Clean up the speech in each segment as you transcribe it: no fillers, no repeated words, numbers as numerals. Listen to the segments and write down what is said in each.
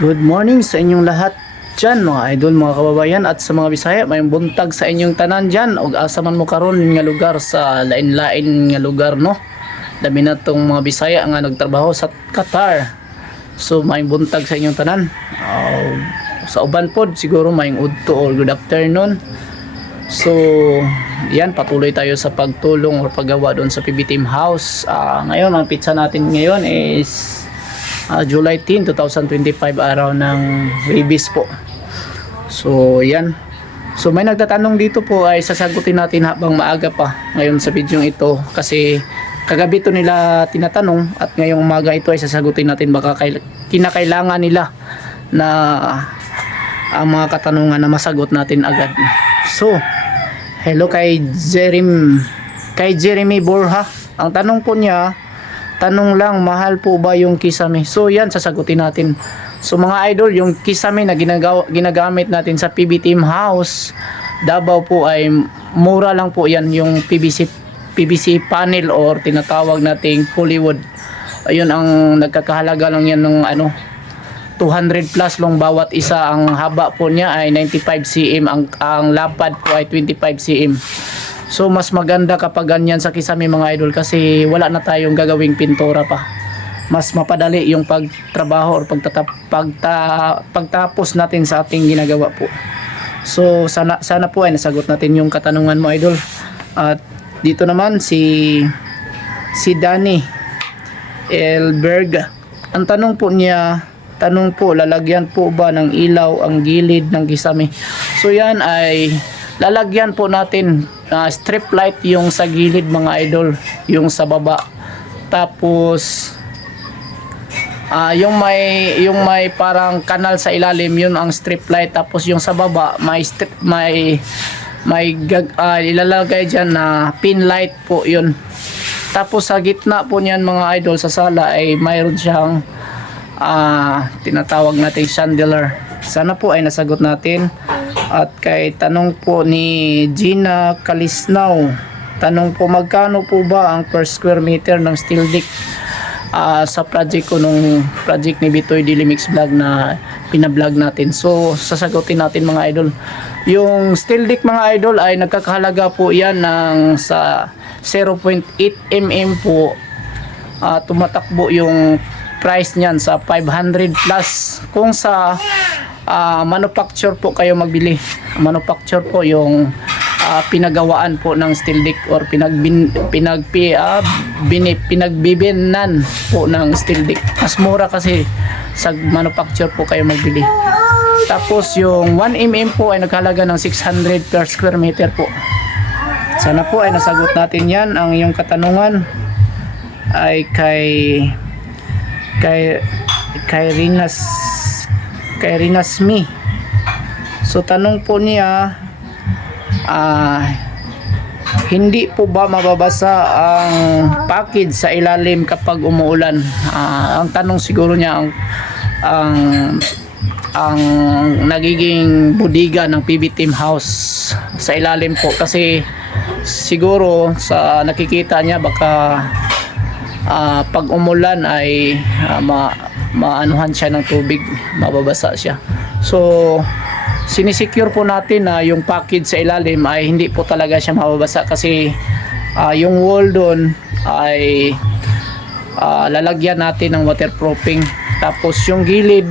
Good morning sa inyong lahat dyan mga idol, mga kababayan at sa mga Bisaya. May buntag sa inyong tanan dyan o asa man mo karon nga lugar sa lain-lain nga lugar, no? Dami na tong mga Bisaya nga nagtrabaho sa Qatar. So may buntag sa inyong tanan. Sa uban pod siguro may udto or good afternoon. So yan, patuloy tayo sa pagtulong or paggawa doon sa PB Team House. Ngayon ang pizza natin ngayon is July 10, 2025, araw ng Huwebes po. So yan. So may nagtatanong dito po, ay sasagutin natin habang maaga pa ngayon sa video ito, kasi kagabi to nila tinatanong at ngayong umaga ito ay sasagutin natin, baka kinakailangan nila na ang mga katanungan na masagot natin agad. So hello kay Jeremy Borja. Ang tanong po niya, tanong lang, mahal po ba yung kisame? So yan, sasagutin natin. So mga idol, yung kisame na ginagamit natin sa PB Team House Davao po ay mura lang po yan. Yung PVC panel or tinatawag nating Hollywood, ayun ang nagkakahalaga lang yan ng 200 plus long bawat isa. Ang haba po niya ay 95 cm, ang lapad po ay 25 cm. So mas maganda kapag ganyan sa kisame mga idol, kasi wala na tayong gagawing pintura pa. Mas mapadali yung pagtrabaho or pagtapos natin sa ating ginagawa po. So sana po ay nasagot natin yung katanungan mo idol. At dito naman si Danny Elberg. Ang tanong po niya, lalagyan po ba ng ilaw ang gilid ng kisame? So yan ay lalagyan po natin strip light yung sa gilid mga idol, yung sa baba. Tapos yung may parang kanal sa ilalim, yun ang strip light. Tapos yung sa baba ilalagay diyan na pin light po yun. Tapos sa gitna po niyan mga idol, sa sala ay mayroon siyang tinatawag nating chandelier. Sana po ay nasagot natin. At kay tanong po ni Gina Kalisnaw, tanong po, magkano po ba ang per square meter ng steel deck sa project ko, nung project ni Bitoy Daily Mix Vlog na pinablog natin? So sasagutin natin mga idol. Yung steel deck mga idol ay nagkakahalaga po yan ng sa 0.8 mm po. Tumatakbo yung price niyan sa 500 plus kung sa manufacture po kayo magbili. Manufacture po yung pinagawaan po ng steel deck or pinagbibinan po ng steel deck. Mas mura kasi sa manufacture po kayo magbili. Tapos yung 1 mm po ay naghalaga ng 600 per square meter po. Sana po ay nasagot natin yan. Ang iyong katanungan ay kay Rinasmi. So tanong po niya, hindi po ba mababasa ang package sa ilalim kapag umuulan? Ang tanong siguro niya ang nagiging budiga ng PB Team House sa ilalim po, kasi siguro sa nakikita niya baka pag umulan ay maanuhan siya ng tubig, mababasa siya. So sinisecure po natin na yung package sa ilalim ay hindi po talaga siya mababasa, kasi yung wall doon ay lalagyan natin ng waterproofing. Tapos yung gilid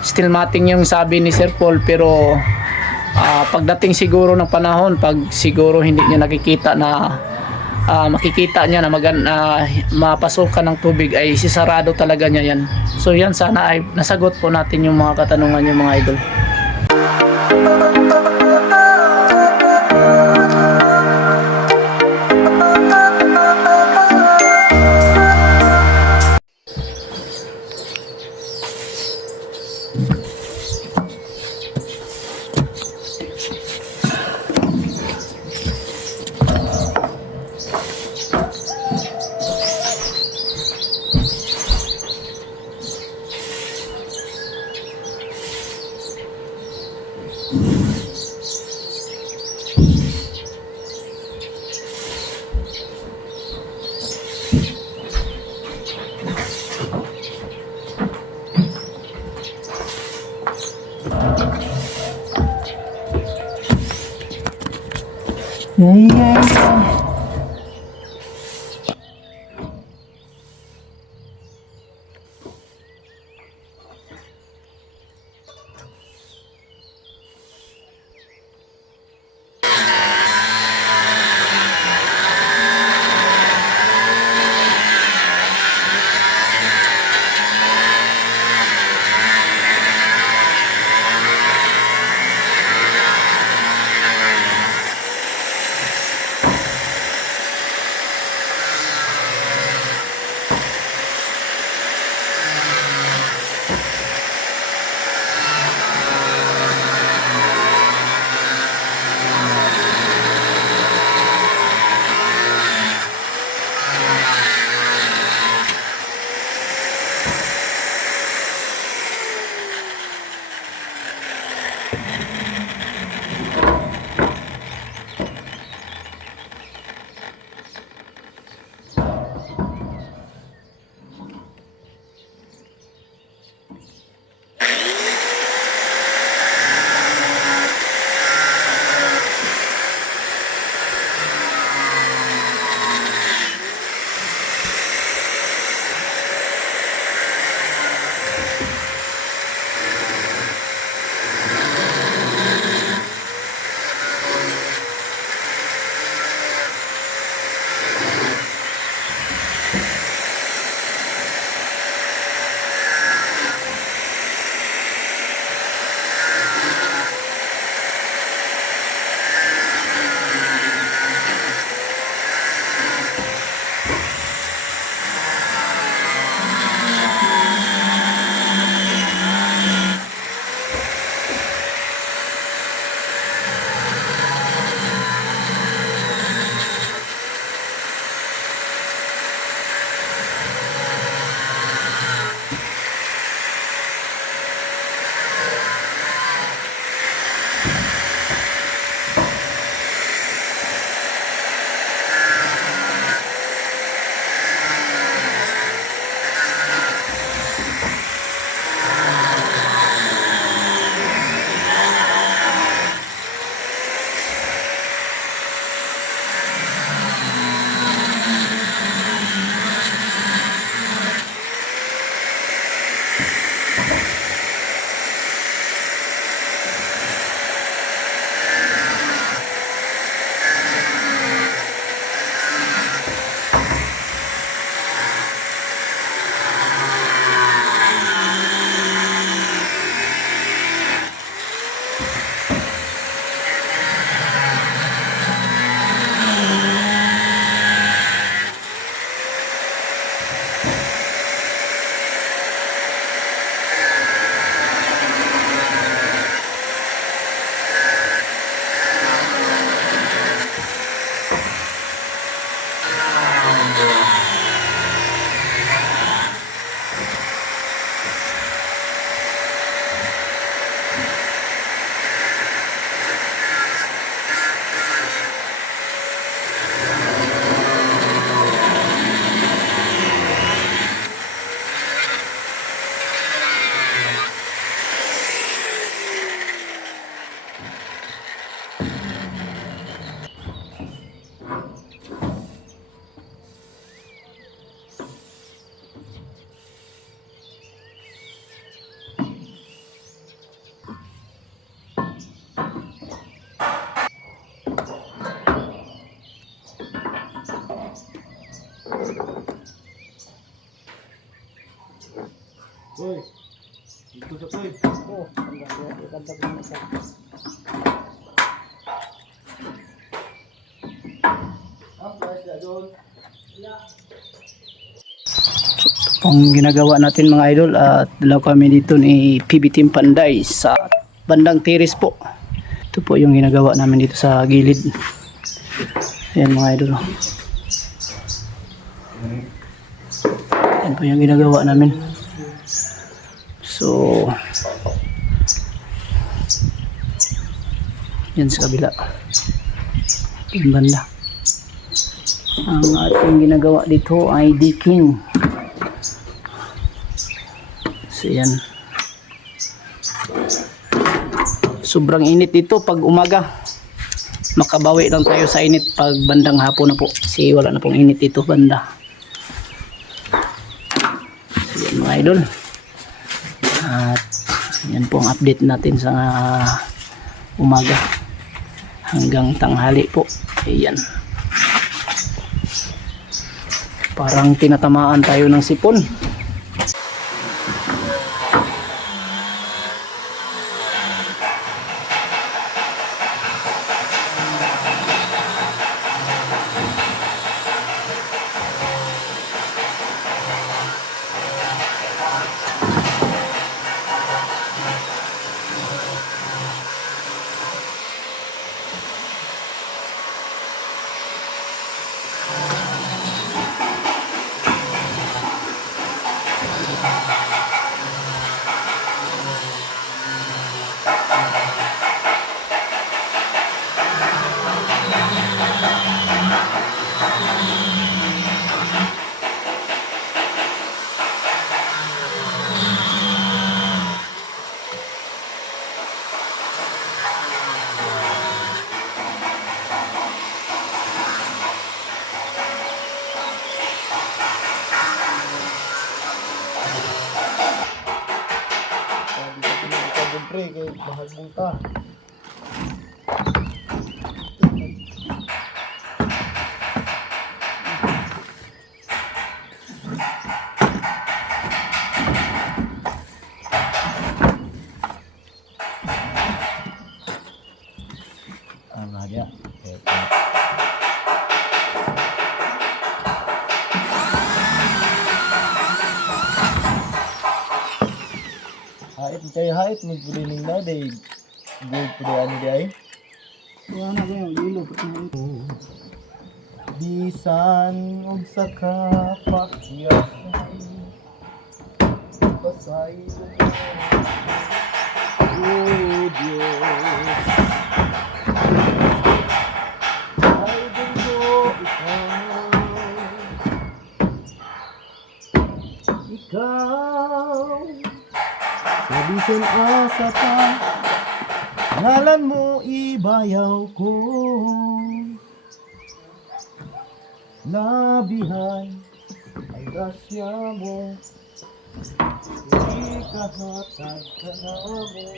steel matting yung sabi ni Sir Paul, pero pagdating siguro ng panahon, pag siguro hindi niya nakikita na makikita niya na mapasukan ng tubig, ay sisarado talaga niya yan. So yan, sana ay nasagot po natin yung mga katanungan yung mga idol. Yeah. Uy, dito sa toy. Oh, ganda ko na isa. Ang price na doon. Pang ginagawa natin mga idol at dalaw kami dito ni PB Team Panday sa bandang Tiris po. Ito po yung ginagawa namin dito sa gilid. Ayan mga idol. Ayan po yung ginagawa namin. So yan sa kabila. Yung banda. Ang ating ginagawa dito ay decking. So yan. Sobrang init dito pag umaga. Makabawi lang tayo sa init pag bandang hapon na po. Kasi wala na pong init dito banda. So, yan mga idol. At yan po ang update natin sa umaga hanggang tanghali po. Ayan. Parang tinatamaan tayo ng sipon. Sabi sa pinagkabon pre, kay mahal bunta. Ang ada. Hait kay hait magbuliling na day. Gold po day ano day. Wala na ba yung lilo? Bisan og sa kapakyan. Pasay oh Diyos. Ay dugo ikaw. Ikaw. Sa bisan asa pa. Ngalan mo ibayaw ko. Labihan ay grasya mo. Ikahatag ka na mo.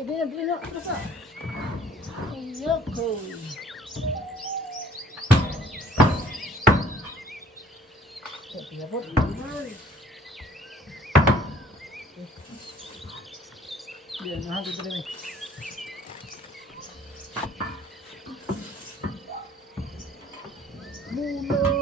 Ay, di na. Basta. Ayoko. Pinapot. Yan, nahagod pa rin. Mulo!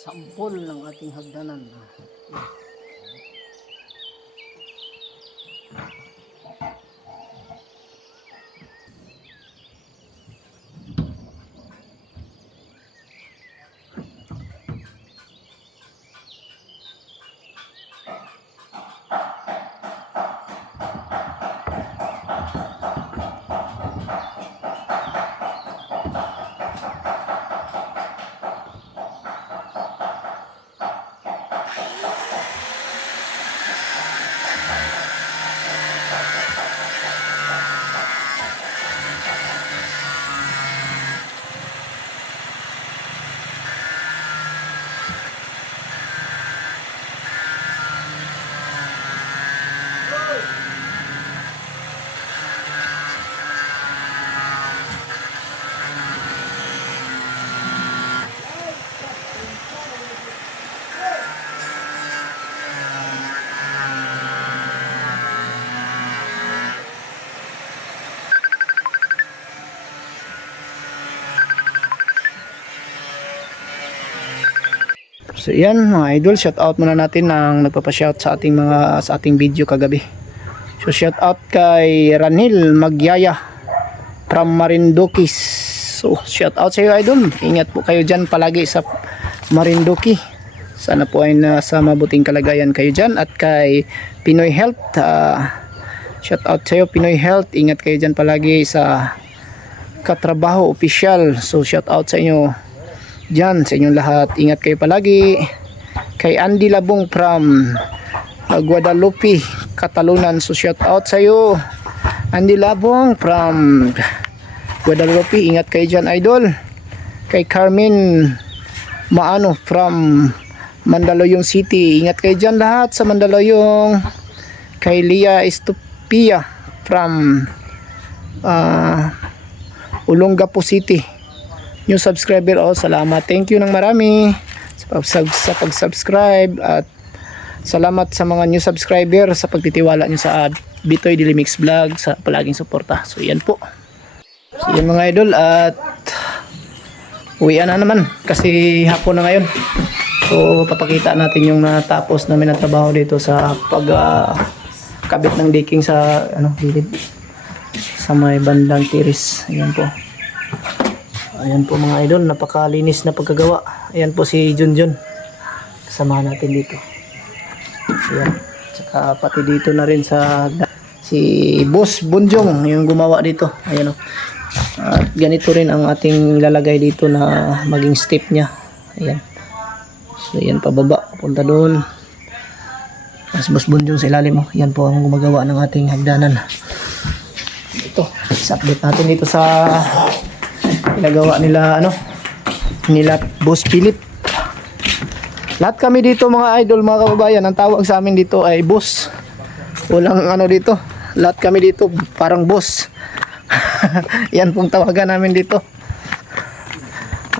Sampol ng ating hagdanan. So yan mga idol, shout out muna natin ang nagpapa-shout sa ating video kagabi. So shout out kay Ranil Magyaya from Marinduque. So shout out sa iyo idol. Ingat po kayo diyan palagi sa Marinduque. Sana po ay nasa mabuting kalagayan kayo diyan, at kay Pinoy Health, shout out sa iyo Pinoy Health. Ingat kayo diyan palagi sa Katrabaho Official. So shout out sa inyo dyan, sa inyong lahat. Ingat kayo palagi. Kay Andy Labong from Guadalupe, Catalunan. So shout out sa iyo Andy Labong from Guadalupe. Ingat kayo dyan idol. Kay Carmen Maano from Mandaluyong City. Ingat kayo dyan lahat sa Mandaluyong. Kay Lia Estupia from Olongapo City, new subscriber. Salamat, thank you ng marami sa pag-subscribe, at salamat sa mga new subscriber sa pagtitiwala nyo sa Bitoy Daily Mix Vlog, sa palaging suporta. So yan po. So yan mga idol, at uwian na naman kasi hapon na ngayon. So papakita natin yung natapos namin na trabaho dito sa kabit ng decking sa gilid sa may bandang tiris. Ayan po. Ayan po mga idol, napakalinis na pagkagawa. Ayan po si Junjun, kasama natin dito. Ayan. Tsaka pati dito na rin si Boss Bunjong yung gumawa dito. Ayan o. At ganito rin ang ating lalagay dito na maging step nya. Ayan. So ayan, pababa, punta doon. Mas Boss Bunjong sa ilalim mo. Ayan po ang gumagawa ng ating hagdanan. Ito, i-update natin dito sa ginagawa nila nila Boss Philip. Lahat kami dito mga idol, mga kababayan, ang tawag sa amin dito ay boss. Walang ano dito. Lahat kami dito parang boss. Yan pong tawagan namin dito.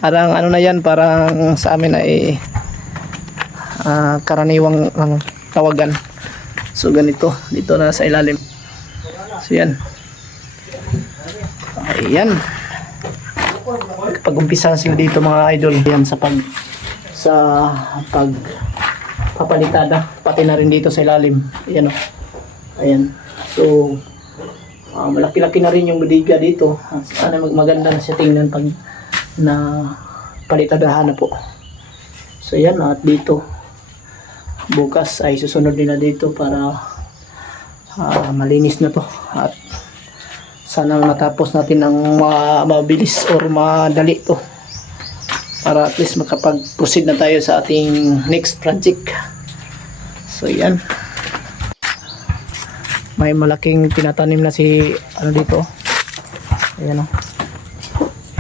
Parang ano na yan, parang sa amin ay karaniwang tawagan. So ganito, dito na sa ilalim. So yan. Ayan. Pag-umpisa sila dito mga idol, yan sa pagpapalitada, pati na rin dito sa ilalim. Ayan o. Ayan. So malaki-laki na rin yung bodega dito. Sana maganda na siya tingnan pag na palitadahan na po. So yan, at dito bukas ay susunod nila dito para malinis na to, at sana matapos natin ang mabilis or madali to para at least makapag-proceed na tayo sa ating next project. So yan, may malaking tinatanim na si ano dito. Ayan o.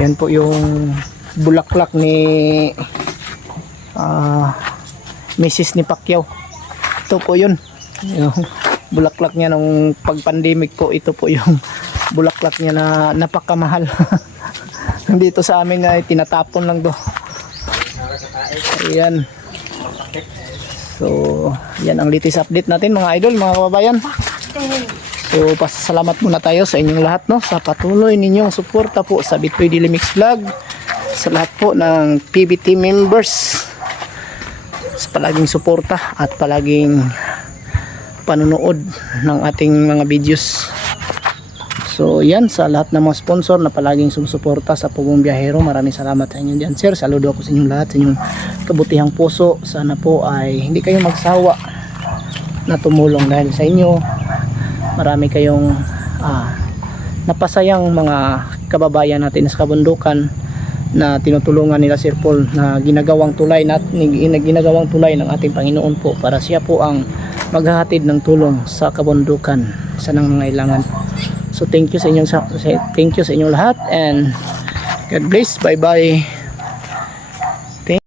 Yan po yung bulaklak ni Mrs. ni Pacquiao. Ito po yun. Yung bulaklak niya nung pag-pandemic po. Ito po yung bulaklak niya na napakamahal. Dito sa amin ay tinatapon lang to. Ayan. So, yan ang latest update natin mga idol, mga kababayan. So, pasalamat muna tayo sa inyong lahat, no, sa patuloy ninyong suporta po sa Bitboy Daily Mix Vlog, sa lahat po ng PBT members, sa palaging suporta at palaging panunood ng ating mga videos. So yan, sa lahat ng mga sponsor na palaging sumusuporta sa Pugong Biyahero, maraming salamat sa inyo dyan, sir. Saludo ako sa inyong lahat, sa inyong kabutihang puso. Sana po ay hindi kayo magsawa na tumulong, dahil sa inyo marami kayong napasayang mga kababayan natin sa kabundukan na tinutulungan nila Sir Paul, na ginagawang tulay ng ating Panginoon po, para siya po ang maghahatid ng tulong sa kabundukan sa nangangailangan. So thank you sa inyong lahat, and God bless. Bye bye.